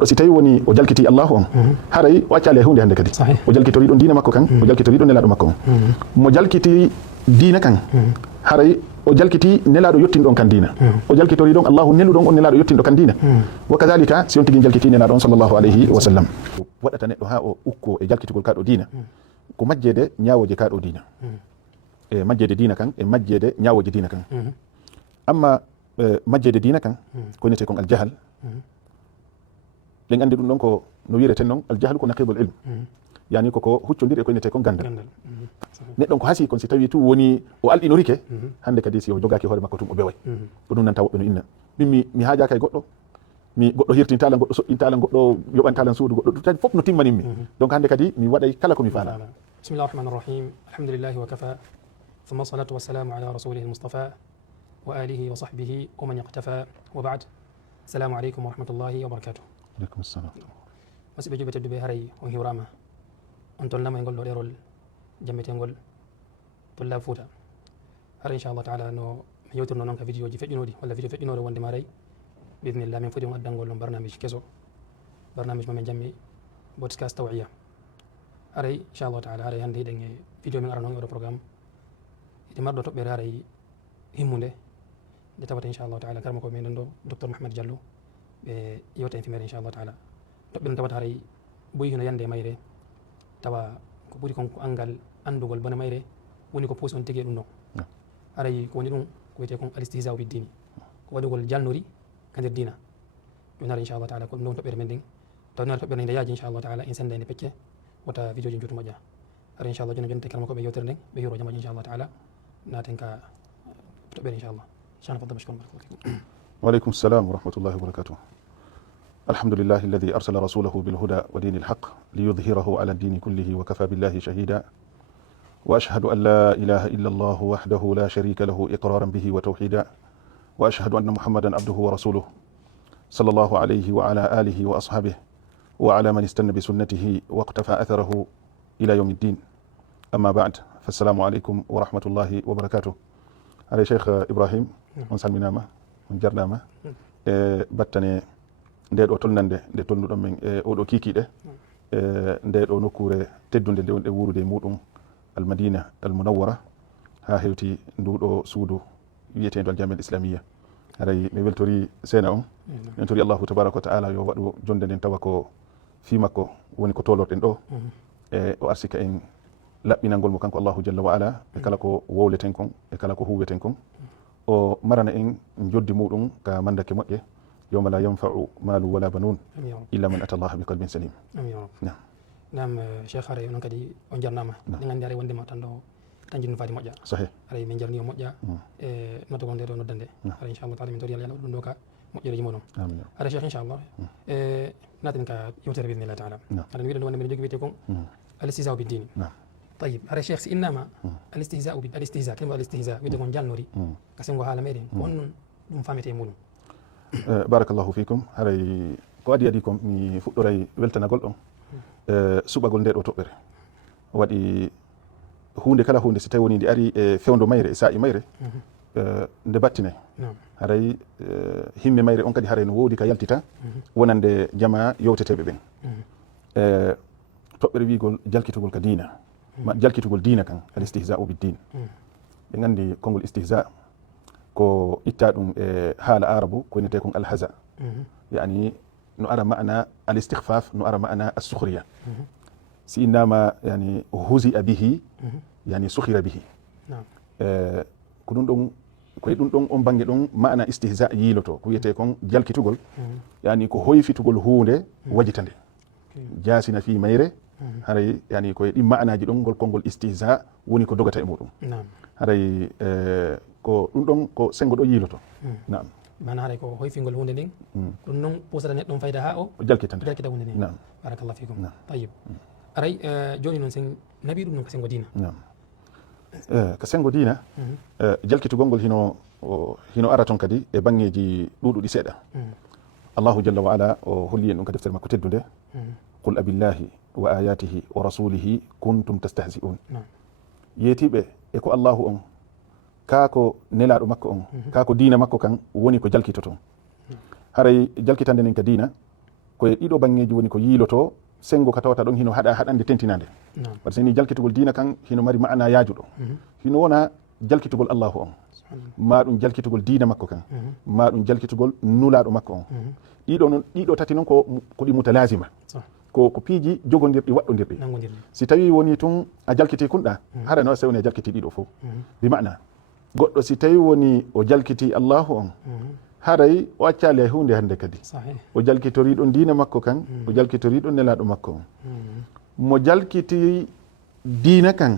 goɗɗo si tawi woni o jalkiti Allahu on haray o accali e hunde hande kadi o jalkitori ɗon diina makko kan o jalkitori ɗon nelaɗo makko on mo jalkiti diina kan haray o jalkiti nelaɗo yettin ɗon kan diina o jalkitori ɗon Allahu neluɗon on nelaɗo yettinɗo kan diina wa kadhalika si on tigi jalkiti nelaɗo on sallllahu alayhi wa sallam waɗata neɗɗo ha o ukko e jalkitugol kaɗo diina ko majjede ñawoje kaɗo diina e majjede diina kan e majjede ñawoje diina kan amma majjede diina kan ko wiyete kon aljahal ɗen andi ɗum ɗon ko no wireten noon aljahlu ko naqidul ilm yani koko huccodir e ko wiyete kon gandal neɗɗon ko hasi kon si tawi tu woni o alɗinorike hande kadi si o jogaki hoore makko tum o beway ko ɗum nanta woɓɓe no inna min mi haajaka e goɗɗo mi goɗɗo hirtintala goɗɗo soƴƴintala goɗɗo yoɓantalan suudu goɗɗo tadi fof no timmaninmi donc hande kadi mi waɗay kala komi faala bismillahi rahmani rahim alhamdulillahi wa kafa thumma salatu wassalamu ala rasulihi almustafa wa alihi wa sahbihi wa man iqtafa wa ba'd assalamu aleykum wa rahmatullahi wa barakatuh aleykum salam musidɓe juɓe tedduɓe haray on hiwrama on tolnama e ngol ɗo ɗerol jammetengol tolla Fouta hara inchallah taala no mi yewtirno noon ka vidéo ji feƴƴinoɗi walla vidéo feƴƴinoɗo wonde ma ray biidnillah min foti on addangol noon barnamiji keso barnamiji momin jammi podcast tawiya haray inchallahu taala haray hande hiɗen e vidéo min ara noon e oɗo programme ede marɗo toɓɓere haray himmude nde tawata inchallahu taala karma ko meɗen ɗo docteur Mouhamed Diallo ɓe yewta en fimere inchallahu taala toɓɓere tawata haray boyi hino yande mayre tawa ko ɓuri kon ko angal andugol bone mayre woni ko puusi on tigi ɗum ɗon haray ko woni ɗum ko wiyete kon alistihsau biddini ko waɗugol jalnori ka nder dina joni hara inchallah taala ko ɗum ɗon toɓɓere men ndin taw nara toɓɓere nde yaaji inchallah taala en senda ene pecce wota vidéo ji juutu moƴƴa hara inchallah joni kalma ko ɓe yewtere nden ɓe hiroje moƴƴa inchallah taala naten ka toɓɓere inchallah شان فضل مشكور وعليكم السلام ورحمة الله وبركاته الحمد لله الذي أرسل رسوله بالهدى ودين الحق ليظهره على الدين كله وكفى بالله شهيدا وأشهد أن لا إله إلا الله وحده لا شريك له إقرارا به وتوحيدا وأشهد أن محمدا عبده ورسوله صلى الله عليه وعلى آله وأصحابه وعلى من استنى بسنته واقتفى أثره إلى يوم الدين أما بعد فالسلام عليكم ورحمة الله وبركاته على شيخ إبراهيم on salminama on jarɗama e battane nde ɗo tolnande nde tolnuɗon men e oɗo kikiɗe nde ɗo nokkure teddude nde wonɗe wurude muɗum almadina almunawwara ha hewti nduɗo suudu wiyetedo aljamial islamia haray mi weltori sena on min tori allahu tabaraka wa taala yo waɗu jonde nden tawa ko fi makko woni ko tolorɗen ɗo e o arsika en laɓɓinalngol mo kanko allahu jalla wa ala e kala ko wowleten kon e kala ko huweten kon o marana en joddi muɗum ka mandake moƴƴe yawma la yanfa'u malu wala banun illa man ata Allah bi qalbin salim nam cheikh haray non kadi on jarnama ɗe gandi haray wondema tan ɗo tan jinno fadi moƴƴa sahih haray min jarni o moƴƴa e notogol nde ɗo noddande haray inchallah taala min tori Allah ɗum ɗo ka moƴƴereji moɗon haray cheikh inchallah e naten ka yewtere bidnillah taala haɗa wiɗen wonde mbiɗa jogui wiyete kon alistihsau biddini طيب هذا الشيخ إنما الاستهزاء كلمة الاستهزاء بدكم جالنوري كسنغو حالة ميرين كون دم فامتي مولو بارك الله فيكم هاي قد يديكم مي فدوري weltana goldon subagol nder o tobbere wadi hunde kala hunde so tawi woni ndi ari e fewndo mayre e sa'i mayre nde battine haray himme mayre on kadi haray no wodi ka yaltita wonande jama yowteteɓe ɓen toɓɓere wigol jalkitugol ka diina jalkitugol diina kan al istihza'u biddin ɓe gandi kongol istihza ko itta ɗum e haala arabu ko wonete kon alhaza yani no ara ma'na al istighfaf no ara ma'na as-sukhriya si innama yani huzi'a bihi yani sukhira bihi ko ɗum ɗon koye ɗum ɗon on bange ɗon ma'na istihza yiiloto ko wiyete kon jalkitugol yani ko hoyfitugol hunde wajitande jasina fi mayre haray yani koye ɗi ma'naji ɗon ngol kongol istihza woni ko dogata e muɗum haray ko ɗum ɗon ko sengo ɗo yiiloto nam mana haray ko hoyfingol hunde nden ɗum noon pusata neɗɗon fayda ha o jalkitande jalkita hunde nden nam barakallahu fikum tayib aray joni noon sen nabi ɗum noon ko sengo dina nam ko sengo dina jalkitugol ngol hino ara ton kadi e bangeji ɗuɗuɗi seeɗa allahu jalla wa ala o holli en ɗum ka deftere makko teddude qul abillahi wa ayatihi wa rasulihi kuntum tastahzi'un yetiɓe e ko allahu on kako nelaɗo makko on kako diina makko kan woni ko jalkitoton haray jalkitande nden ka diina koye ɗiɗo bangeji woni ko yiiloto sengo ka tawata ɗon hino haɗande tentinade par ce que ni jalkitugol dina kan hino mari ma'ana yajuɗo hino wona jalkitugol allahu on ma ɗum jalkitugol dina makko kan ma ɗum jalkitugol nulaɗo makko on ɗiɗo tati noon ko ɗi mutalazima ko piiji jogodirɗi waɗɗodirɗi si tawi woni tun a jalkiti kunɗa haɗa no sewni a jalkiti ɗiɗo fof bi mana goɗɗo si tawi woni o jalkiti allahu on haray o accali hay hunde hande kadi o jalkitoriɗon dina makko kan o jalkitoriɗon nelaɗo makko on mo jalkiti dina kan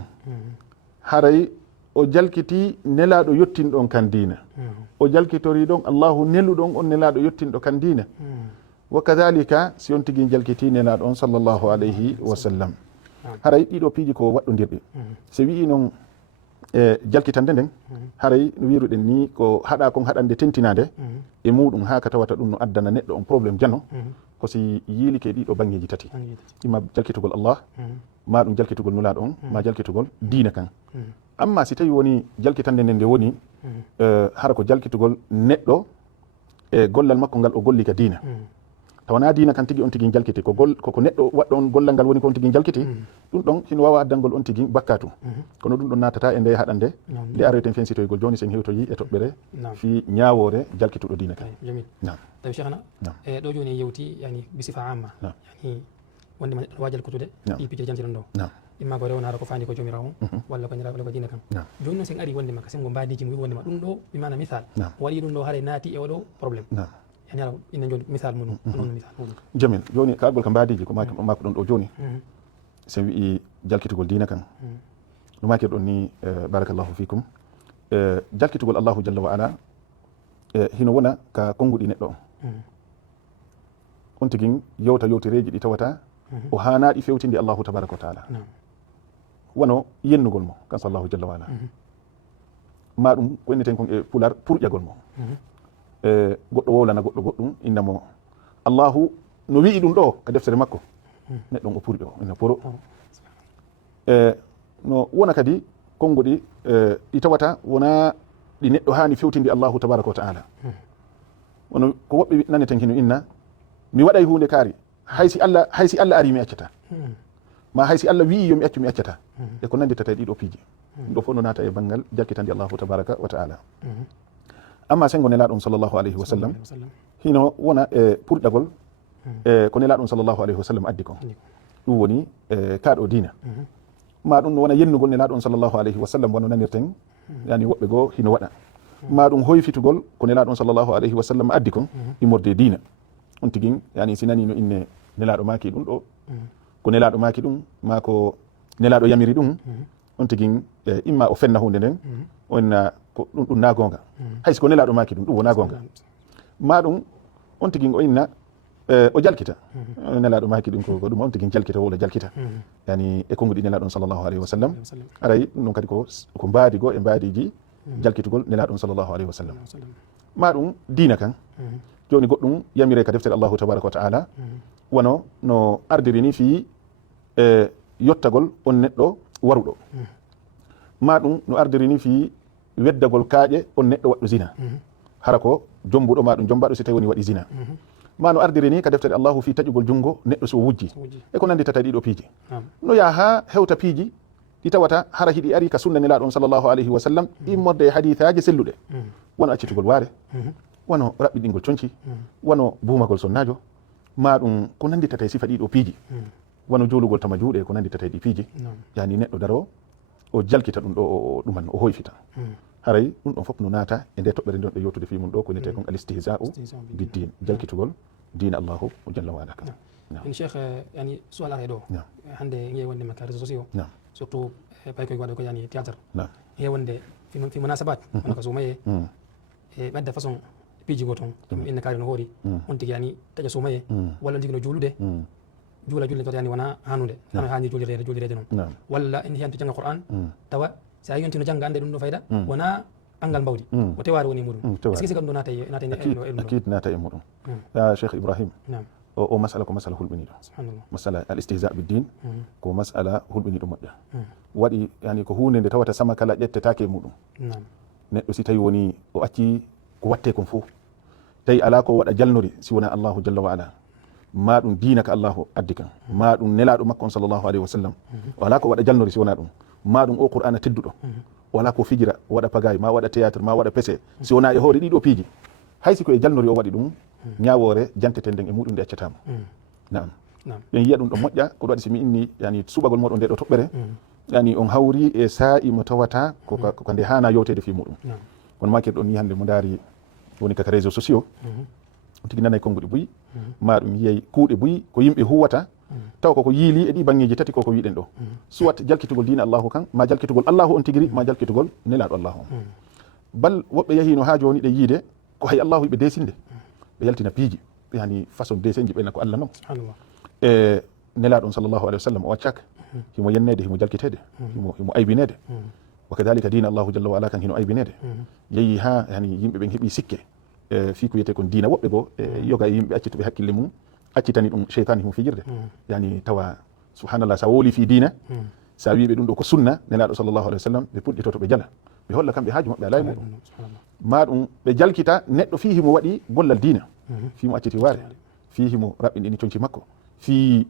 haray o jalkiti nelaɗo yettinɗon kan dina o jalkitoriɗon allahu neluɗon on nelaɗo yettinɗo kan dina wa kadhalika si on tigui jalkiti nelaɗo on sallllahu alayhi wa sallam haray ɗiɗo piiji ko waɗɗodirɗi so wi noon jalkitande nden haray no wiruɗen ni ko haɗa kon haɗande tentinade e muɗum ha ka tawata ɗum no addana neɗɗo on probléme jano ko si yiilike ɗiɗo bangeji tati imma jalkitugol allah ma ɗum jalkitugol nulaɗo on ma jalkitugol dina kan amma si tawi woni jalkitande nde nde woni hara ko jalkitugol neɗɗo e gollal makko ngal o golli ka dina tawana dina kan tigui on tigui jalkiti koko neɗɗo waɗɗo on gollal ngal woni ko on tigui jalkiti ɗum ɗon hino wawa addangol on tigui bakkatu kono ɗum ɗon natata e nde haɗande nde areten fen sitoygol joni sen hewtoyi e toɓɓere fi ñawore jalkituɗo dina kan jamil tawi cheikhna e ɗo joni yewti yani bisifa amma yani wonde ma neɗɗo wa jalkutude ɗi piije jantiɗon ɗo imma ko rewna hara ko fandi ko jomirawo walla ko ñiraɓe ko dina kan joni noon sen ari wonde ma kasengo mbadiji mo wi wonde ma ɗum ɗo bimana misal waɗi ɗum ɗo haara naati e oɗo probléme yani ala ina joni misal muɗum onon misal muɗum jamil joni kagol ka mbadiji ko mako ɗon ɗo joni sen wi jalkitugol dina kan no makir ɗon ni barakallahu fikum jalkitugol allahu jalla wa ala hino wona ka konguɗi neɗɗo on tigui yewta yewtereji ɗi tawata o hanaɗi fewtinde allahu tabaraka wa taala wono yennugol mo kanso allahu jalla wa ala ma ɗum ko inneten kon e pular purƴagol mo goɗɗo wowlana goɗɗo goɗɗum innamo allahu no wi'i ɗum ɗo ka deftere makko neɗɗon o purƴo ina poro no wona kadi kongoɗi ɗi tawata wona ɗi neɗɗo hani fewtinde allahu tabaraka wa taala wono ko woɓɓe naneten hino inna mi waɗay hunde kaari haysi allah ari mi accata ma haysi allah wi'i yomi accu mi accata e ko nanditata e ɗiɗo piiji ɗum ɗo fof no naata e banggal jalkitande allahu tabaraka wa taala amma sengo nelaɗon sallllahu alayhi wa sallam hino wona e purɗagol ko nelaɗon sallllahu alayhi wa sallam addi kon ɗum woni kaɗo dina ma ɗum no wona yennugol nelaɗon sallllahu alayhi wa sallam wano nanirten yani woɓɓe goo hino waɗa ma ɗum hoyfitugol ko nelaɗon sallllahu alayhi wa sallam addi kon immorde dina on tigui yani si nani no inne nelaɗo maki ɗum ɗo ko nelaɗo maki ɗum ma ko nelaɗo yamiri ɗum on tigui imma o fenna hunde nden o inna ko ɗum na gonga hayso ko nelaɗo maki ɗum wona gonga ma ɗum on tigui o inna o jalkita nelaɗo maki ɗum ko ɗum on tigui jalkita wowla jalkita yani e konguɗi nelaɗon sallllahu alayhi wa sallam aray ɗum ɗon kadi ko mbaadi go e mbaadiji jalkitugol nelaɗon sallllahu alayhi wa sallam ma ɗum dina kan joni goɗɗum yamire ka deftere allahu tabaraka wa taala wono no ardiri ni fi yottagol on neɗɗo waruɗo ma ɗum no ardiri ni fi weddagol kaaƴe on neɗɗo waɗɗo zina hara ko jombuɗo ma ɗum jombaɗo si tawi woni waɗi zina ma no ardiri ni ka deftere allahu fi taƴugol jungo neɗɗo so wujji e ko nanditata ɗiɗo piiji no yaha ha hewta piiji ɗi tawata hara hiɗi ari ka sunna nelaɗon sallllahu alayhi wa sallam immorde e hadithaji selluɗe wono accitugol waare wono raɓɓiɗingol conci wono buumagol sonnajo ma ɗum ko nanditata e sifa ɗiɗo piiji wono juulugol tama juuɗe ko nanditata e ɗi piiji yani neɗɗo daro o jalkita ɗum ɗo o ɗuman o hoyfita haray ɗum ɗon fof no naata e nde toɓɓere nde on ɗo yewtude fi mum ɗo ko nete kon alistihza'u biddin jalkitugol dina allahu jalla wa ala ka yani cheikh yani sual are ɗo hande ƴewonde makka réseau sociaux surtout pay koye waɗa ko yani théâtre ƴewonde fi munasabat wona ko sumaye e ɓadda façon piiji go toon ɗum inne kaari no hoori on tigui yani taƴa sumaye walla on tigui no juulude juula julde tota yani wona hanude hano hani juulirede noon walla en hiyanto jangga qur'an tawa sa yonti no jangga ande ɗum ɗo fayda wona angal mbawdi o tewari woni muɗum est ce que ɗum ɗo naata akid naata e muɗum ya cheikh ibrahim o masala ko masala hulɓiniɗo masala al istihza biddin ko masala hulɓiniɗo moƴƴa waɗi yani ko hunde nde tawata sama kala ƴettetake e muɗum neɗɗo si tawi woni o acci ko watte kon fof tawi ala ko waɗa jalnori si wona allahu jalla wa ala ma ɗum dina ka allahu addi kan ma ɗum nelaɗo makko on sallllahu alayhi wa sallam wala ko waɗa jalnori si wona ɗum ma ɗum o qur'ana tedduɗo wala ko fijira waɗa pagaye ma waɗa théâtre ma waɗa pese si wona e hoore ɗiɗo piiji haysi ko e jalnori o waɗi ɗum ñawore janteten nden e muɗum nde accatama naam ɓen yiya ɗum ɗo moƴƴa ko waɗi simi inni yani suɓagol moɗon nde ɗo toɓɓere yani on hawri e sa'i mo tawata ko nde hana yewtede fi muɗum kono makir ɗon ni hande mo daari woni kaka réseau sociaux on tigi nanay konnguɗi buyi ma ɗum yiyay kuuɗe buyi ko yimɓe huwata taw koko yiili e ɗi bangeji tati koko wiɗen ɗo soit jalkitugol dina allahu kan ma jalkitugol allahu on tigiri ma jalkitugol nelaɗo allahu on bal woɓɓe yahino ha joni ɗe yiide ko hay allahu ɓe desinde ɓe yaltina piiji yani façon desenji ɓenna ko allah noon e nelaɗon sallllahu alayhi wa sallam o waccaka himo yennede himo jalkitede himo aybinede wa kadalika dina allahu jalla wa ala kan hino aybinede yeehi ha yani yimɓe ɓen heeɓi sikke fi ko wiyete kon dina woɓɓe goo yoga yimɓe accituɓe hakkille mum accitani ɗum cheytani himo fijirde yani tawa subhanallah sa wooli fi dina sa wiɓe ɗum ɗo ko sunna nelaɗo sallllahu alayhi wa sallam ɓe puɗɗitoto ɓe jala ɓe holla kamɓe haaju maɓɓe ala e muɗum ma ɗum ɓe jalkita neɗɗo fi himo waɗi gollal dina fimo acciti waare fi himo raɓɓinɗini coñci makko fi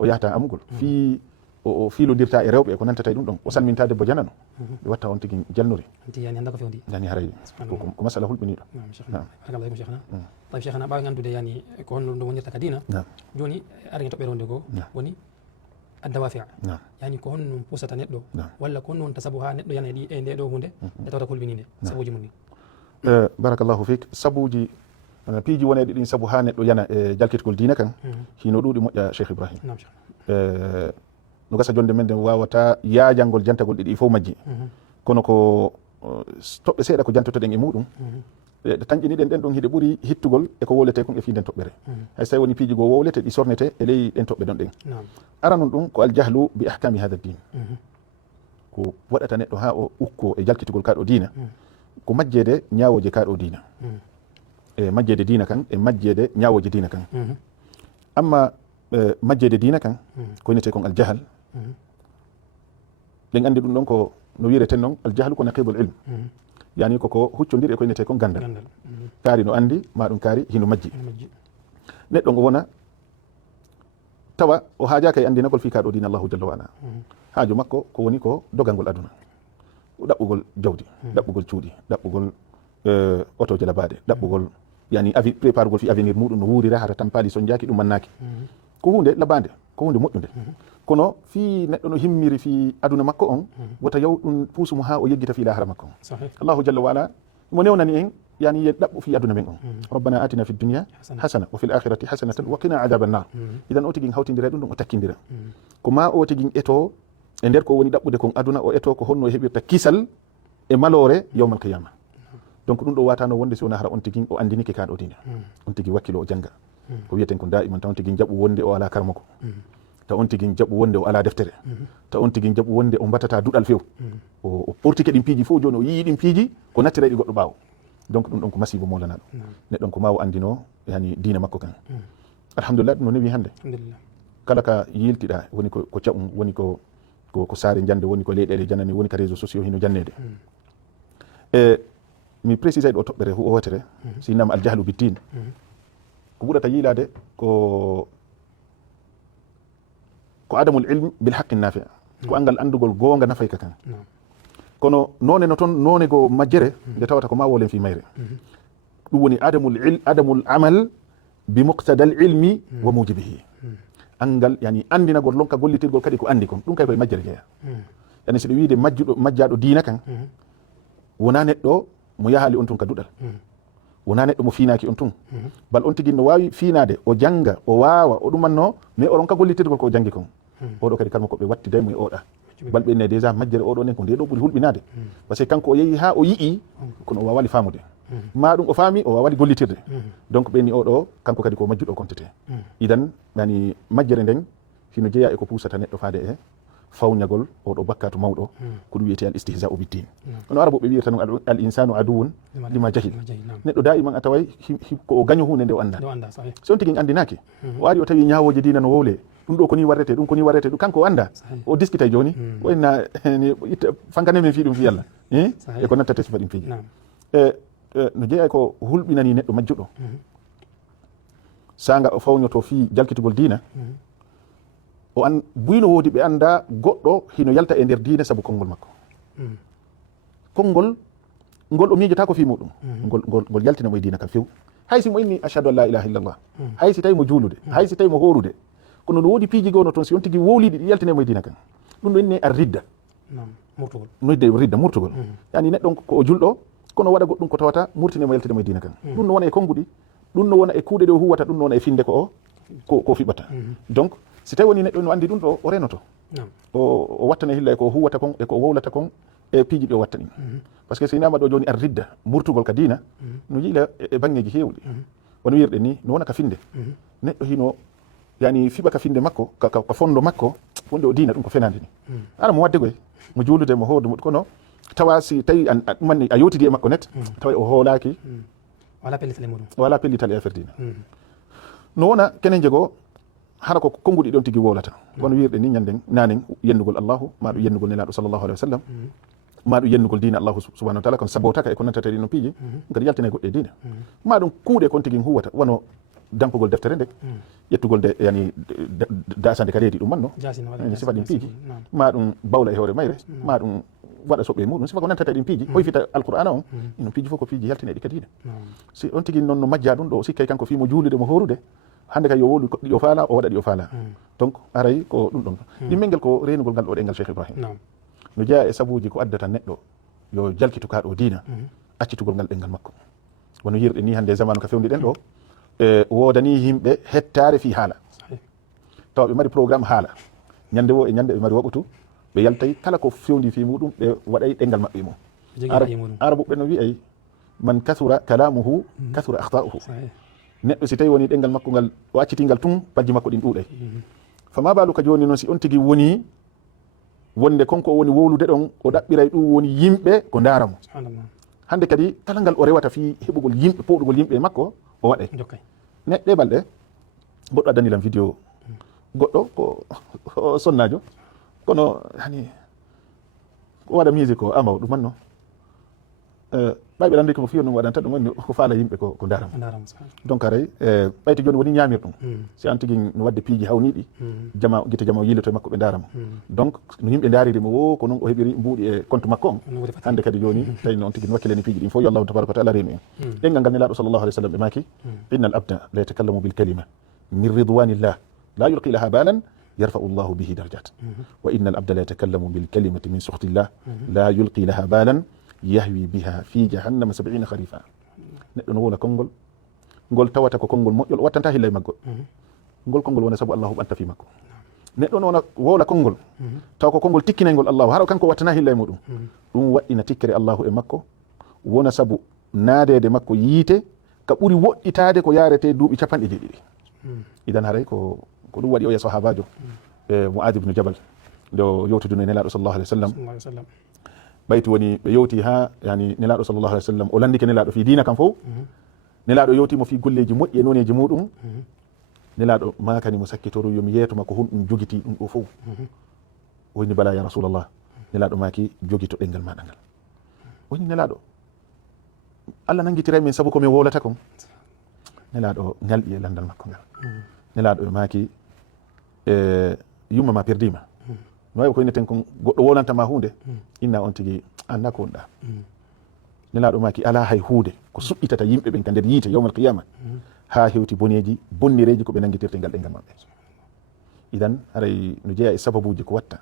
o yahata amugol fi o fiilodirta e rewɓe ko nantata e ɗum ɗon o salminta debbo janano ɓe watta on tigui jalnori yani haray ko masala hulɓiniɗo barakallahu cheikhna tawi cheikhna ɓawi gandude yani ko honno ɗum wonirta ka dina joni argen toɓɓere wonde goo woni addawafi yani ko honno pusata neɗɗo walla ko honno wonta saabu ha neɗɗo yana e nde ɗo hunde e tawata ko hulɓininde sabuji mum ni barakallahu fik sabuji piiji woneɗe ɗin saabu ha neɗɗo yana e jalkitgol dina kan hino ɗuuɗi moƴƴa cheikh ibrahim no gasa jonde men nden wawata yaajangol jantagol ɗiɗi fof majji kono ko toɓɓe seeɗa ko jantotoɗen e muɗum ɗe tañƴiniɗen ɗen ɗon hiɗe ɓuuri hittugol eko wolete kon e finden toɓɓere hay so tawi woni piiji goo wowlete ɗi sornete e ley ɗen toɓɓe ɗon ɗen aranon ɗum ko aljahlu bi ahkami hada din ko waɗata neɗɗo ha o ukko e jalkitugol kaɗo dina ko majjede ñawoje kaɗo dina e majjede dina kan e majjede ñawoje dina kan amma majjede dina kan ko winete kon aljahal ɗen andi ɗum ɗon ko no wireten noon aljahlu ko naqibul ilm yani koko huccodir e ko winete kon gandal kaari no andi ma ɗum kaari hino majji neɗɗo ngo wona tawa o haajaka e andinagol fi kaɗo dina allahu jalla wa ala haaju makko ko woni ko dogalngol aduna ɗaɓɓugol jawdi ɗaɓɓugol cuuɗi ɗaɓɓugol otoje labade ɗaɓɓugol yani prépare gol fi avenir muɗum no wuurira hata tampali son jaaki ɗum mannaki ko hunde labade ko hunde moƴƴude kono fi neɗɗo no himmiri fi aduna makko on wota yaw ɗum puusumo ha o yeggita fi lahara makko on allahu jalla wa ala mo newnani en yani yen ɗaɓɓu fi aduna men on rabbana atina fi dunia hasana wa fil akhirati hasanatan wa qina adaba nnar idan o tigui hawtidira ɗum ɗon o takkidira ko ma o tigui eto e nder ko woni ɗaɓɓude kon aduna o eto ko honno heɓirta kisal e malore yawmal qiyama donc ɗum ɗo watano wonde si wona hara on tigui o andinike kaɗo dina on tigui wakkilo o jangga ko wiyeten ko da'iman taw on tigui jaɓu wonde o ala karmako taw on tigui jaɓu wonde o ala deftere taw on tigui jaɓu wonde o mbatata duɗal few o portike ɗin piiji fof joni o yii ɗin piiji ko nattira ɗi goɗɗo ɓaawo donc ɗum ɗon ko masibo molanaɗo neɗɗon ko ma o andino yani dina makko kan alhamdulillah ɗum no newi hande kala ka yiltiɗa woni ko caɓum woni ko saare jande woni ko leyɗele janani woni ka réseau sociaux hino jannede e mi précise ɗo toɓɓere wotere so innama aljahlu biddin ko ɓurata yiilade ko adamul ilm bil haqqi nafi ko angal andugol gonga nafay ka kan kono none no toon none go majjere nde tawata ko ma wolen fi mayre ɗum woni adamul amal bi muqtadal ilmi wa mujibihi angal yani andinagol lonka gollitirgol kadi ko andi kon ɗum kay koye majjere jeeya yani so ɗe wiide majjaɗo diina kan wona neɗɗo mo yahali on tun ka duɗal wona neɗɗo mo fiinaki on tun bal on tigui no wawi fiinade o janga o wawa o ɗumanno mais oɗon ka gollitirgol ko jangi kon oɗo kadi kalma koɓe wattidaymo e oɗa bal ɓenne déjà majjere oɗo nen ko nde ɗo ɓuuri hulɓinade par ce que kanko o yeehi ha o yii kono o wawali famude ma ɗum o faami o wawali gollitirde donc ɓenni oɗo kanko kadi ko majjuɗo kontete idan yani majjere nden hino jeeya e ko pusata neɗɗo faade e fawñagol oɗo bakkatu mawɗo ko ɗum wiyete al istihza'u biddin ono arabo ɓe wiyata noon al insanu aduwwun lima jahil neɗɗo da'iman a taway ko o gaño hunde nde o anda so on tigui andinaki o ari o tawi ñawoje dina no wowle ɗum ɗo koni warrete ɗum koni warrete ɗum kanko o anda o diskitay joni wayna itta fankane men fi ɗum fi yalla e ko natta tesifa ɗin piiji no jeeya ko hulɓinani neɗɗo majjuɗo sanga o fawñoto fi jalkitugol dina o an buyno wodi ɓe anda goɗɗo hino yalta e nder dina sabu konngol makko konngol ngol o miijota ko fi muɗum ngol yaltinamo e dina kam few hay si mo inni achhadu an la ilaha illallah hay si tawi mo juulude hay si tawi mo horude kono no woodi piiji gono toon si on tigi wowliɗi ɗi yaltinemo e dina kan ɗum ɗo inne ar ridda noyde ridda murtugol yani neɗɗon ko o julɗo kono waɗa goɗɗum ko tawata murtinemo yaltinemo e dina kan ɗum no wona e konnguɗi ɗum no wona e kuuɗe ɗe o huwata ɗum no wona e finde ko fiɓata donc si tawi woni neɗɗo no andi ɗum ɗo o renoto o wattane hilla e ko huwata kon e ko wowlata kon e piiji ɗi o watta ɗin par ce que so inama ɗo joni ar ridda murtugol ka dina no yiila e bangeji hewɗi wono wirɗe ni no wona ka finde neɗɗo hino yani fiɓa ka finde makko ka fondo makko wonde o dina ɗum ko fenade ni ara mo wadde goye mo juulude mo hoordu kono tawa si tawi ɗumanni a yewtidi e makko net tawa o hoolaki wala pellital e affaire dina no wona kenen jego hara ko konnguɗi ɗon tigi wowlata wono wirɗe ni ñanden nanen yennugol allahu ma ɗum yennugol nelaɗo sallllahu alayhi wa sallam ma ɗum yennugol dina allahu subahanahu wa taala kono sabotaka e ko nantata ɗi no piiji kadi yaltina e goɗɗe dina ma ɗum kuuɗe kon tigi huwata wono dankugol deftere nde ƴettugol nde yani dasande ka reedi ɗum manno sifa ɗin piiji ma ɗum bawla e hoore mayre ma ɗum waɗa soɓɓe muɗum sifa ko nantata ɗin piiji hoyfita alqur'ana on ino piiji fof ko piiji yaltineɗi ka dina si on tigi noon no majja ɗum ɗo o sikkay kanko fimo juulude mo horude hande kay yo wolu ɗi o faala o waɗa ɗi o faala donc aray ko ɗum ɗon ɗimmel ngel ko renugol ngal ɗo ɗengal Cheikh Ibrahim no jeeya e sabuji ko addata neɗɗo yo jalkitu kaɗo dina accitugol ngal ɗengal makko wono yirɗe ni hande zamanu ka fewndi ɗen ɗo wodani yimɓe hettare fi haala tawa ɓe mari programme haala ñande wo e ñande ɓe mari waɓutu ɓe yaltay kala ko fewndi fi muɗum ɓe waɗay ɗengal maɓɓe mum arabuɓe no wiyay man kathura kalamuhu kathura akhta'uhu neɗɗo si tawi woni ɗengal makko ngal o accitingal tun bajji makko ɗin ɗuuɗay fama balu ka joni noon si on tigi woni wonde konko o woni wowlude ɗon o ɗaɓɓiray ɗum woni yimɓe ko daramo hande kadi kala ngal o rewata fi heɓugol yimɓe powɗugol yimɓe makko o waɗay neɗɗe balɗe goɗɗo addanilam vidéo goɗɗo ko sonnajo kono hani o waɗa musique o amaw ɗum manno ɓayɓe andi komo fiyo ɗum waɗanta ɗum woni ko faala yimɓe ko daramo donc aray ɓayti joni woni ñamir ɗum si an tigui no wadde piiji hawniɗi jama guite jama o yiloto e makko ɓe daramo donc no yimɓe daririmo o ko noon o heɓiri mbuuɗi e compte makko on hande kadi joni tawi noon tigui no wakkileni piiji ɗin fof yo allahu tabaraka wa taala reenu en ɗengal ngal nelaɗo sallllahu alih w sallam ɓe maki inna al abda la yatakallamu bil kalima min ridwanillah la yulqi laha balan yarfa'u llahu bihi darajat wa inna al abda la yatakallamu bil kalimati min suhtillah la yulqi laha balan yahwi biha fi jahannama 70 kharifa neɗɗo no wona konngol ngol tawata ko konngol moƴƴol o wattanta hilla e maggol ngol konngol wona sabu allahu ɓanta fi makko neɗɗo no wona wowla konngol taw ko konngol tikkinayngol allahu hara kanko wattana hilla e muɗum ɗum waɗɗina tikkere allahu e makko wona sabu naadede makko yiite ka ɓuri woɗɗitade ko yarete duuɓi 90 idan haray ko ɗum waɗi o ya sahabajo Mu'adh ibn Jabal nde o yewtuduno e nelaɗo sallllahu alih wa sallam ɓayti woni ɓe yewti ha yani nelaɗo sallllahu alih w sallam o landike nelaɗo fi dina kam fof nelaɗo yewtimo fi golleji moƴƴi e noneji muɗum nelaɗo makani mo sakkitoru yomi yeetoma ko honɗum jogiti ɗum ɗo fof woni bala ya rasulallah nelaɗo maki jogito ɗengal maɗa ngal woni nelaɗo Allah nangitiray min saabu komin wowlata kon nelaɗo ngalɗi e landal makko ngal nelaɗo maki yumma ma perdima no wawi ko inneten kon goɗɗo wolantama hunde inna on tigui anda ko wonɗa nelaɗo maki ala hay hunde ko suɓɓitata yimɓe ɓen ka nder yiite yawmal qiyama ha hewti boneji bonnireji ko ɓe nanguitirte ngal ɗengal maɓɓe idan haray no jeeya e sababuji ko watta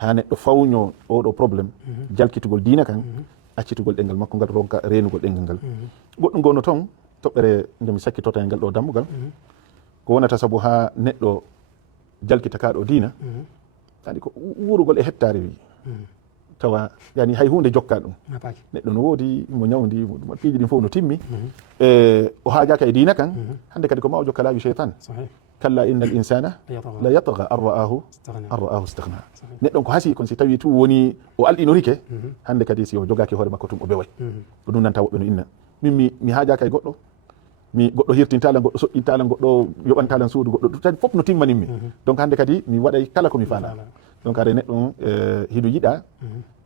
ha neɗɗo fawño oɗo probléme jalkitugol dina kan accitugol ɗengal makko ngal ronka renugol ɗengal ngal goɗɗum gono toon toɓɓere jomi sakkitota e ngal ɗo dammugal ko wonata saabu ha neɗɗo jalkita kaɗo dina yani ko wurugol e hettare wi tawa yani hay hunde jokka ɗum neɗɗo no woodi mo ñawdi piiji ɗin fof no timmi o haajaka e dina kan hande kadi ko ma o jokka laawi cheytan kalla inna al insana la yatgha an ra'ahu istahna neɗɗon ko hasi kon si tawi tu woni o alɗinorike hande kadi si o jogaki hoore makko tum o beway ko ɗum nanta woɓɓe no inna min mi haajaka e goɗɗo mi goɗɗo hirtintalan goɗɗo soƴƴintalan goɗɗo yoɓantalan suudu goɗɗo tadi fof no timmaninmi donc hande kadi mi waɗay kala komi faala donc are neɗɗo hiɗo yiɗa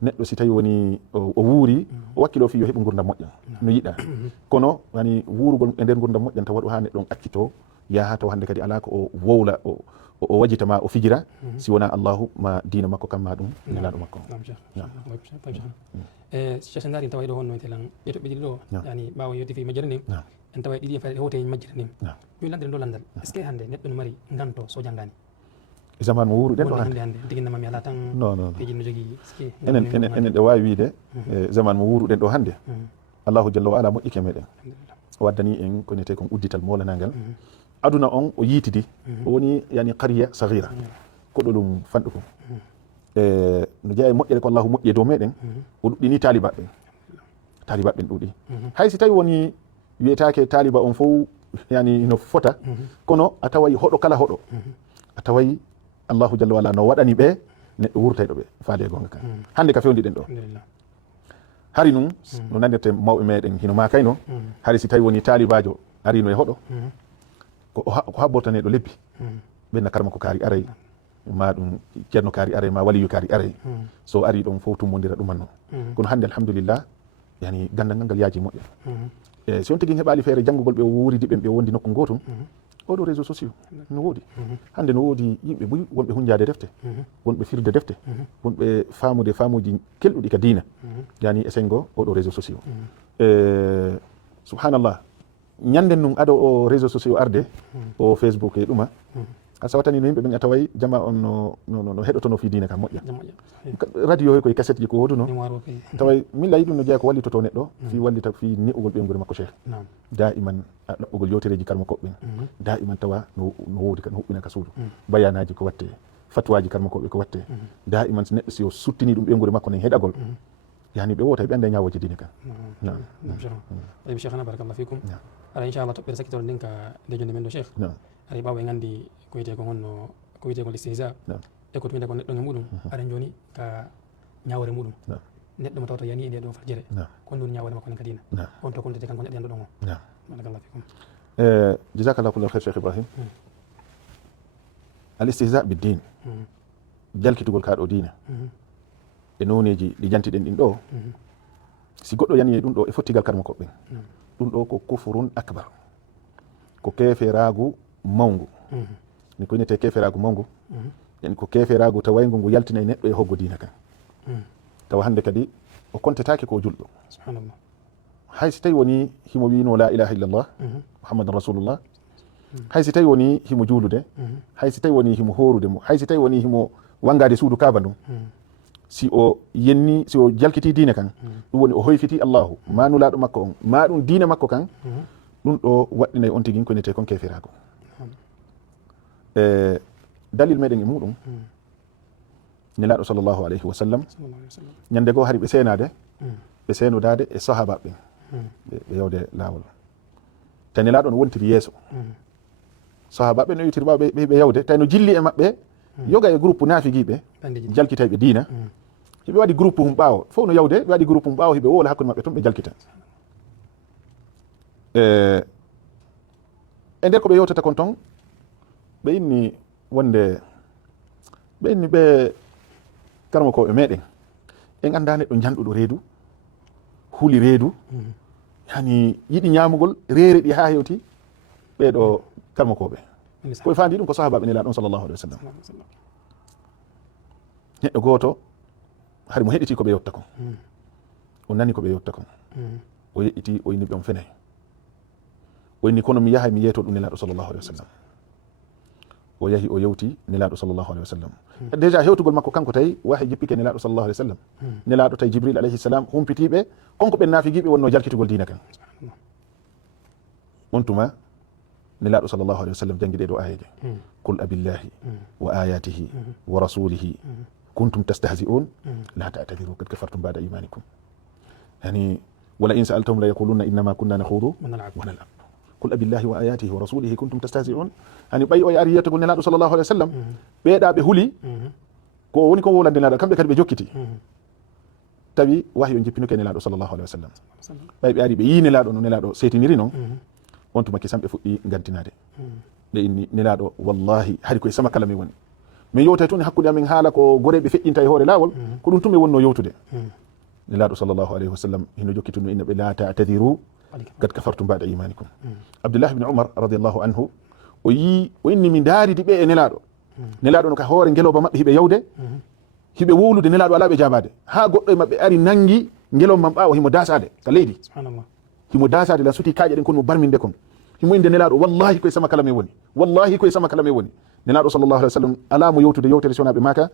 neɗɗo si tawi woni o wuuri o wakkilo fi yo heɓu gurdam moƴƴam no yiɗa kono yani wuurugol e nder gurdam moƴƴam tawa waɗo ha neɗɗon accito yaha taw hande kadi ala ko o wowla o wajitama o fijira si wona allahu ma dina makko kam ma ɗum nelaɗo makko cheikh ndari tawa ɗo honno telan ƴetoɓe ɗiɗi ɗo yani ɓawa yetti fi majjere ndin en tawa ɗiɗi fayde hewte e majjere ndin yo landire ɗo landal est ce que hande neɗɗo no mari ganto so janggani zaman mo wuuru ɗen ɗo hande tiguinnamami ala tan peji no jogui enen ɗe wawi wiide zaman mo wuuru ɗen ɗo hande allahu jalla wa ala moƴƴike meɗen o waddani en ko nete kon uddital molanagal aduna on o yiitidi o woni yani qariya sagira koɗo ɗum fanɗu ko no jeeya e moƴƴere ko allahu moƴƴi e dow meɗen o ɗuɗɗini talibaɓe ɓen ɗuuɗi hay si tawi woni wiyetake taliba on fof yani no fota kono a taway hoɗo kala hoɗo a taway allahu jalla wala no waɗani ɓe neɗɗo wurtayɗo ɓe faade gonga kan hande ka fewdiɗen ɗo hari nun no nandirte mawɓe meɗen hino makayno hari si tawi woni talibajo arino e hoɗo ko habbortaneɗo lebbi ɓenna karma ko kaari aray ma ɗum ceerno kaari aray ma waliyu kaari aray so ari ɗon fof tummodira ɗumanno kono hande alhamdulillah yani gandal ngal yaaji moƴƴa si on tigui heɓali feere janggugol ɓe wuridi ɓen ɓe wondi nokku gotum oɗo réseau sociaux no woodi hande no woodi yimɓe ɓuuri wonɓe hunjade defte wonɓe firde defte wonɓe famude famuji kelɗuɗi ka diina yani e sengo oɗo réseau sociaux subhanallah ñanden num aɗo o réseau sociaux arde o Facebook e ɗuma a sawatani no yimɓe ɓen a taway jama on no heɗotono fi diina ka moƴƴa radio he koye cassette ji ko woduno taway min layi ɗum no jeeya ko wallitoto neɗɗo fi wallita fi ne'ugol ɓeyngure makko cheikh da iman a ɗaɓɓugol yewtereji karma koɓɓen da iman tawa no woodi no huɓɓina ka suudu bayanaji ko watte fatwaji karma koɓe ko watte da iman neɗɗo si o suttini ɗum ɓeygure makko nen heɗagol yani ɓe wota ɓe anda ñawoji diine kan ayib cheikhana barakallah fikum ara inchallah toɓɓere sakkitoro ndin ka ndejonde men ɗo cheikh ara ɓawa e gandi ko wiyete ko honno ko wiyete ko l'istihza e ko tumide ko neɗɗo e muɗum aɗen joni ka ñawore muɗum neɗɗo mo tawta yani e nde ɗo fajjere ko ndun ñawore makko nen ka diina on to kontete kan ko ñaɗiyanɗo ɗon o barakallah fikum jazakallah kullu khair cheikh ibrahim al istihza bid din jalkitugol kaɗo diina e noneji ɗi jantiɗen ɗin ɗo si goɗɗo yani e ɗum ɗo e fottigal karma koɓɓen ɗum ɗo ko kufrun akbar ko keferagu mawgu ni ko inete keferagu mawgu yani ko keferagu tawaygu ngu yaltina e neɗɗo e hoggo diina kan tawa hande kadi o kontetake ko julɗo subhanallah hay si tawi woni himo wino la ilaha illallah muhammadan rasulullah hay si tawi woni himo juulude hay si tawi woni himo horude mo hay si tawi woni himo wangade suudu kaaba ndum si o yenni si o jalkiti diine kan ɗum woni o hoyfiti allahu ma nulaɗo makko on ma ɗum diine makko kan ɗum ɗo waɗɗinay on tigui ko nete kon keferago dalil meɗen e muɗum nelaɗo sallllahu alayhi wa sallam ñande goo hari ɓe senade ɓe senodade e sahaba ɓen ɓe yewde lawol ta nelaɗo no wontiri yeeso sahaba ɓe no yewtiri ɓe yewde tawi no jilli e maɓɓe yoga e groupe naafigiɓe jalkitayɓe diina hiɓe waɗi groupe hum ɓaawo fof no yawde ɓe waɗi groupe hum ɓaawo hiɓe wohla hakkude maɓɓe toon ɓe jalkita e nder ko ɓe yewtata kon toon ɓe inni wonde ɓe inni ɓe karma koɓe meɗen en anda neɗɗo janɗuɗo reedu huuli reedu yani yiɗi ñamugol reere ɗi ha hewti ɓeɗo karma koɓe koye fandi ɗum ko sahabaɓe nelaɗon sallllahu alayhi wa sallam neɗɗo goto hari mo heɗiti koɓe yewta kon o nani koɓe yewta kon o yeƴƴiti o inni ɓe on fenay o inni kono mi yahay mi yeeto ɗum nelaɗo sallllahu alayhi wa sallam o yahi o yewti nelaɗo sallllahu alayhi wa sallam déjà hewtugol makko kanko tawi wahi jippike nelaɗo sallllahu alayhi wa sallam nelaɗo tawi jibril alayhi salam humpitiɓe konko ɓen naafigiɓe wonno jalkitugol diina kan on tuma nelaɗo sallllahu alayhi wa sallam jangi ɗeɗo ayeje qul abillahi wa ayatihi wa rasulihi kuntum tastahzi'un la ta'tadiru qad kafartum ba'da imanikum yani wala in sa'altahum la yaquluna innama kunna nakhudu wa nal'ab qul abillahi wa ayatihi wa rasulihi kuntum tastahzi'un hani ɓay o ari yiyatagol nelaɗo sallllahu alayhi wa sallam ɓeeɗa ɓe huuli ko woni ko wolande nelaɗo kamɓe kadi ɓe jokkiti tawi wahi o jippinoke nelaɗo sallllahu alayhi wa sallam ɓay ɓe ari ɓe yi nelaɗo no nelaɗo setiniri noon on tumaki samɓe fuɗɗi gantinade ɓe inni nelaɗo wallahi hari koye sama kala mi woni min yewtay toon hakkude amin haala ko goreɓe feƴƴinta e hoore lawol ko ɗum tumi wonno yewtude nelaɗo sallllahu alayhi wa sallam hino jokkituno innaɓe la ta'tadiru qad kafartum ba'da imanikum abdullah ibne oumar radiallahu anhu o yi o inni mi daaridi ɓe e nelaɗo no ka hoore ngeloba maɓɓe hiɓe yawde hiɓe wowlude nelaɗo ala ɓe jabade ha goɗɗo e maɓɓe ari nangi ngelom mam ɓawo himo dasade ka leydi himo dasade la suti kaaƴe ɗen kon mo barminde kon himo inde nelaɗo wallahi koye sama kala me woni wallahi koye sama kala me woni nelaɗo sallllahu alih wa sallam ala mo yewtude yewtere sonaɓe maka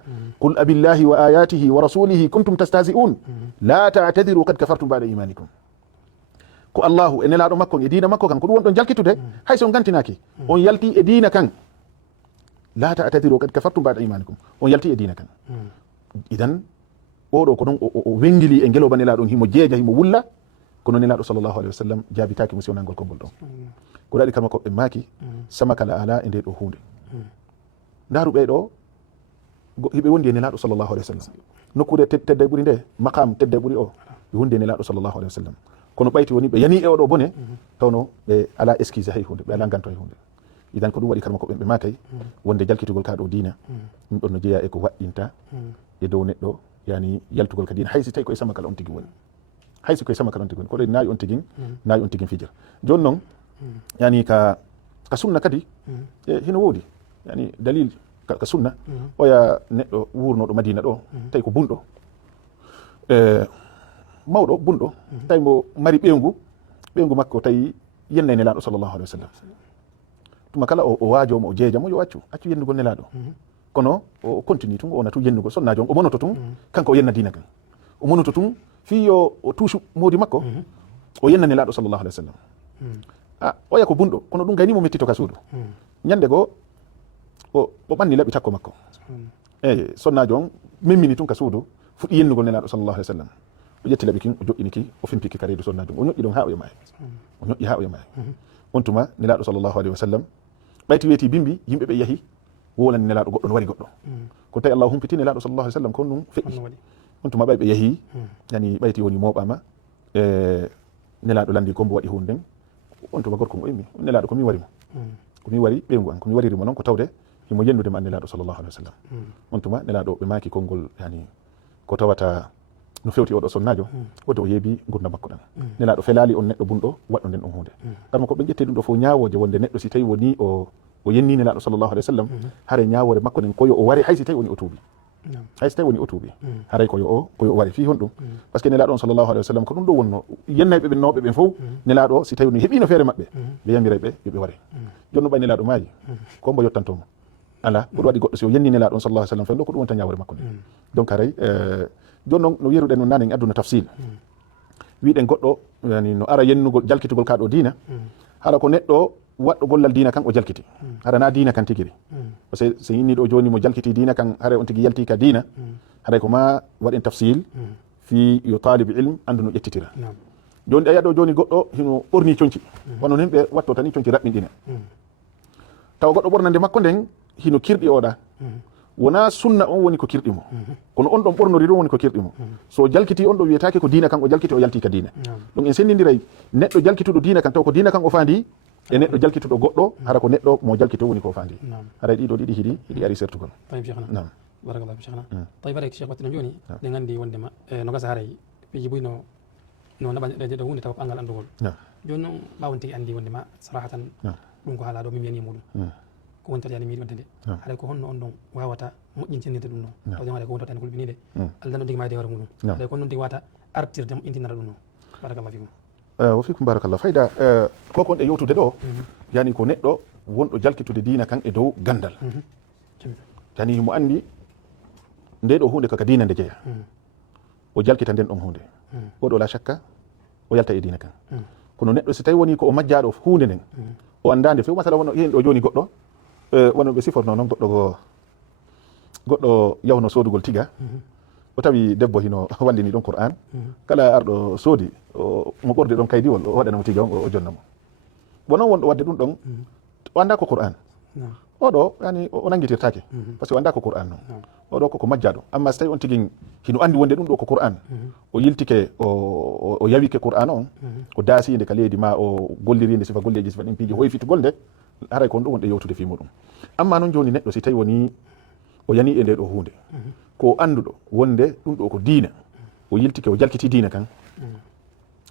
qul abillahi wa ayatihi wa rasulihi kuntum tastahzi'un la ta'tadiru qad kafartum ba'da imanikum ko allahu e nelaɗo makko e diina makko kan ko ɗum wonɗon jalkitude hay so gantinaki on yalti e diina kan la ta'tadiru qad kafartum ba'da imanikum on yalti e diina kan idan oɗo ko ɗon o wengili e ngeloba nelaɗon himo jeeja himo wulla kono nelaɗo sallllahu alih wa sallam jaabitaki mo siwnangol konngol ɗon ko ɗaɗi kama koɓe maaki sama kala ala e nde ɗo hunde ndaru ɓeɗo hiɓe wondi e nelaɗo sallllahu alih wa sallam nokkude tedda ɓuuri nde maqam tedda ɓuuri o ɓe wondi e nelaɗo sallllahu alih wa sallam kono ɓayti woni ɓe yani e oɗo bone tawno ɓe ala excuse hay hunde ɓe ala ganto hay hunde idan ko ɗum waɗi karma ko ɓe makay wonde jalkitugol kaɗo diina ɗum ɗon no jeeya e ko waɗɗinta e dow neɗɗo yani yaltugol ka diina haysi tawi koye sama kala on tigui woni haysi koye sama kala on tigui woni ko ɗo nayi on tigui fijir joni noon yani ka sunna kadi hino woodi yani dalil ka sunna oya neɗɗo wurnoɗo madina ɗo tawi ko bunɗo mawɗo bunɗo tawi mo mari ɓeyngu makko tawi yenna e nelaɗo sallllahu alih wa sallam tuma kala o waajomo o jeejamo yo accu yennugol nelaɗo kono o continue tun o natu yennugol sonnajo o monoto tun kanko o yenna dina kan o monoto tun fi yo o touche modi makko o yenna nelaɗo sallllahu alih wa sallam oya ko bunɗo kono ɗum gaynimo mettito ka suudu ñande goo o ɓanni laɓi takko makko eyi sonnajo on memmini tun ka suudu fuɗɗi yennugol nelaɗo sallllahu alih wa sallam o ƴetti laɓi kin o joƴƴini ki o fimpiki ka reedu sonnajo o ñoƴƴi ɗon ha o yamaye o ñoƴƴi ha o yamaye on tuma nelaɗo sallllahu alih wa sallam ɓayti weeti bimbi yimɓe ɓe yahi wolani nelaɗo goɗɗo no wari goɗɗo ko tawi allah humpiti nelaɗo sallllahu alih wa sallam kon ɗum feƴƴi on tuma ɓay ɓe yahi yani ɓayti woni moɓama nelaɗo landi kombo waɗi hunde nden on tuma gorko mo immi nelaɗo komin warimo komin wari ɓeyngu an komin waririmo noon ko tawde himo yennudema an nelaɗo sallllahu alih wa sallam on tuma nelaɗo ɓe maki konngol yani ko tawata no fewti oɗo sonnajo wode o yeebi gurdam makko ɗan nelaɗo felali on neɗɗo bunɗo waɗɗo nden ɗon hunde karma ko ɓe ƴette ɗum ɗo fof ñawoje wonde neɗɗo si tawi woni o yenni nelaɗo sallllahu alih wa sallam haare ñawore makko nden koyo o wari haysi tawi woni o tuubi haysi tawi woni o tuubi haray koyo o wari fi hon ɗum par ce que nelaɗo on sallllahu alih wa sallam ko ɗum ɗo wonno yennayɓe ɓe nawɓe ɓen fof nelaɗo si tawi no heeɓino feere maɓɓe ɓe yamiray ɓe yoɓe ware joni no ɓay nelaɗo maayi ko mbo yettantomo ala ko ɗum waɗi goɗɗo si o yenni nelaɗo on sallllahu alih wa sallam fen ɗo ko ɗum wonta ñawore makko nde donc haray joni noon no wiruɗen no nane en aduna tafsil wiɗen goɗɗo yani no ara yennugol jalkitugol kaɗo diina haɗa ko neɗɗo waɗɗo gollal diina kan o jalkiti haɗa na diina kan tigiri par ce que so yinni ɗo joni mo jalkiti diina kan haɗa on tigui yalti ka diina haɗay ko ma waɗen tafsil fi yo talibe ilme andu no ƴettitira joni a yaɗo joni goɗɗo hino ɓorni coñci wono nen ɓe watto tani coñci raɓɓinɗina tawa goɗɗo ɓornande makko nden hino kirɗi oɗa wona sunna on woni ko kirɗimo kono on ɗon ɓornori ɗum woni ko kirɗimo so jalkiti on ɗo wiyetake ko diina kan o jalkiti o yalti ka diina donc en sendindiray neɗɗo jalkituɗo diina kan taw ko diina kan o fandi e neɗɗo jalkituɗo goɗɗo hara ko neɗɗo mo jalkito woni ko fandi haray ɗiɗo ɗiɗi hiɗi ari sertugol barakallahu fi cheikhna tawi bare cheikh wattino joni ɗe gandi wondema no gasa haray piji ɓuyno no naɓaɗe ɗo hunde taw ko angal andugol joni noon ɓawon tigui andi wondema sarahatan ɗum ko haala ɗo min wiyani muɗum ko woni tati yani miiɗi waddede haɗa ko honno on ɗon wawata moƴƴintinirde ɗum ɗon taw haɗa ko wonta tan kulɓinide allah ɗon tigui ma de hoore muɗum haɗa ko noon tigui wata artirde moƴƴintinara ɗum ɗon barakallahu fikum wo fikum barakallah fayda koko on e yewtude ɗo yani ko neɗɗo wonɗo jalkitude diina kan e dow gandal yani himo andi nde ɗo hunde kaka diina nde jeeya o jalkita nden ɗon hunde oɗo la shakka o yalta e diina kan kono neɗɗo so tawi woni ko o majjaɗo hunde nden o andande few masala wono hen ɗo joni goɗɗo wono ɓe siforno noon goɗɗo yawno sodugol tiga o tawi debbo hino wallini ɗon Qur'an kala arɗo soodi mo ɓorde ɗon kaydiwol o waɗanamo tiga on o jonnamo wonon wonɗo wadde ɗum ɗon o anda ko Qur'an oɗo yani o nanguitirtake par ce que o anda ko Qur'an noon oɗo koko majjaɗo amma so tawi on tigui hino andi wonde ɗum ɗo ko Qur'an o yiltike o yawike Qur'an on o daaside ka leydi ma o gollirinde sifa golleji sifa ɗin piiji hoyfitugol nde haray kon ɗum wonɗe yewtude fi muɗum amma noon joni neɗɗo si tawi woni o yani e nde ɗo hunde ko anduɗo wonde ɗum ɗo ko diina o yiltike o jalkiti diina kan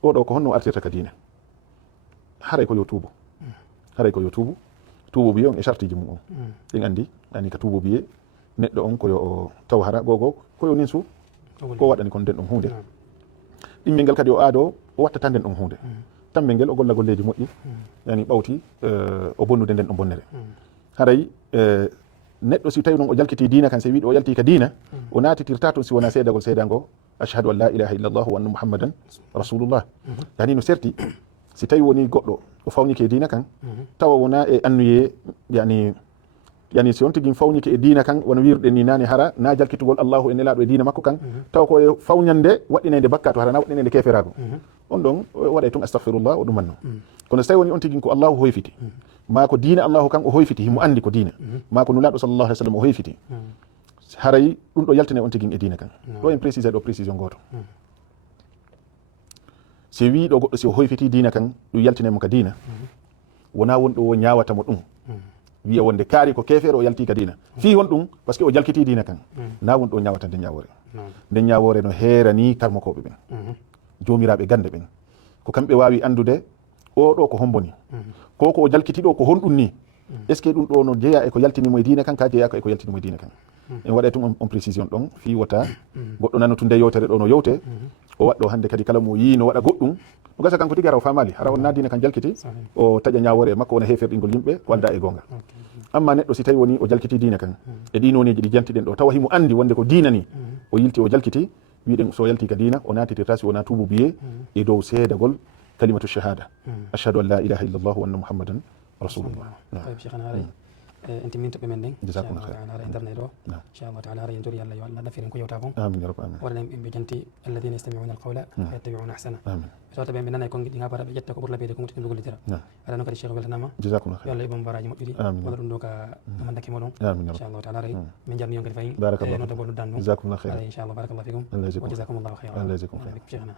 oɗo ko honno artirta ka diina haray ko yo tuubu tuubo biye on e chartiji mum on ɗin andi ka tuubo biye neɗɗo on koyo o taw hara gogo koyo nin su ko waɗani kon nden ɗum hunde ɗimmel ngel kadi o aado o wattata nden ɗum hunde tammel ngel o golla golleji moƴƴi yani ɓawti o bonnude nden ɗo bonnere haray neɗɗo si tawi noon o jalkiti diina kan so wiɗo o yalti ka diina o natitirta toon si wona seedagol seedango ashhadu an la ilaha illallah wa anna muhammadan rasulullah yani no serti si tawi woni goɗɗo o fawnike e diina kan tawa wona e annuye yani si on tigui fawnike e diina kan wono wirɗen ni nane hara na jalkitugol allahu e nelaɗo e diina makko kan tawa koye fawnande waɗinede bakkato hara na waɗinede keferago on ɗon waɗay tun astahfirullah o ɗumanno kono so tawi woni on tigui ko allahu hoyfiti ma ko diina allahu kan o hoyfiti himo andi ko diina ma ko nulaɗo sallallahu alih w sallam o hoyfiti haray ɗum ɗo yaltine on tigui e diina kan ɗo en précisé ɗo précision goto si wiɗo goɗɗo si o hoyfiti diina kan ɗum yaltinemo ka diina wona wonɗo o ñawatamo ɗum wiya wonde kaari ko kefere o yalti ka diina fi hon ɗum par ce que o jalkiti diina kan na wonɗo o ñawata nden ñawore no heerani karmokoɓe ɓen jomiraɓe gande ɓen ko kamɓe wawi andude o ɗo ko homboni ko ko o jalkiti ɗo ko honɗum ni est ce que ɗum ɗo no jeeya e ko yaltinimo e diina kan ka jeeyaka e ko yaltinimo e diina kan en waɗay tun on précision ɗon fi wata goɗɗo nanotunde yewtere ɗo no yewte o waɗɗo hande kadi kala mo yi no waɗa goɗɗum o gasa kanko tigi ara o famali hara on na diina kan jalkiti o taƴa ñawore e makko wona heferɗingol yimɓe ko wadda e gonga amma neɗɗo si tawi woni o jalkiti diina kan e ɗi noneji ɗi jantiɗen ɗo tawa himo andi wonde ko diina ni o yilti o jalkiti wiɗen so yalti ka diina o natitirta si wona tuubu biye e dow seedagol kalimatu shahada ashhadu an la ilaha illallah wa anna muhammadan rasulullah انت من تبي من دين جزاكم الله خير على الانترنت ان شاء الله تعالى رأي ينتوري الله يوالنا نفيرين كيو تابون امين يا رب امين ورنا بجنتي الذين يستمعون القول فيتبعون احسنه امين سوات بين مننا يكون ديغا بارا بيجتا كو بور لا بيدكم تي دوغول تيرا على نكر الشيخ بلنما جزاكم الله خير يلا يبم براجي مديري ودون دوكا من دكي مودون امين ان شاء الله تعالى رأي من جارني يونغ فاي بارك الله نوتا بولو دانو جزاكم الله خير ان شاء الله بارك الله فيكم وجزاكم الله خيرا الله يجزيكم خير شيخنا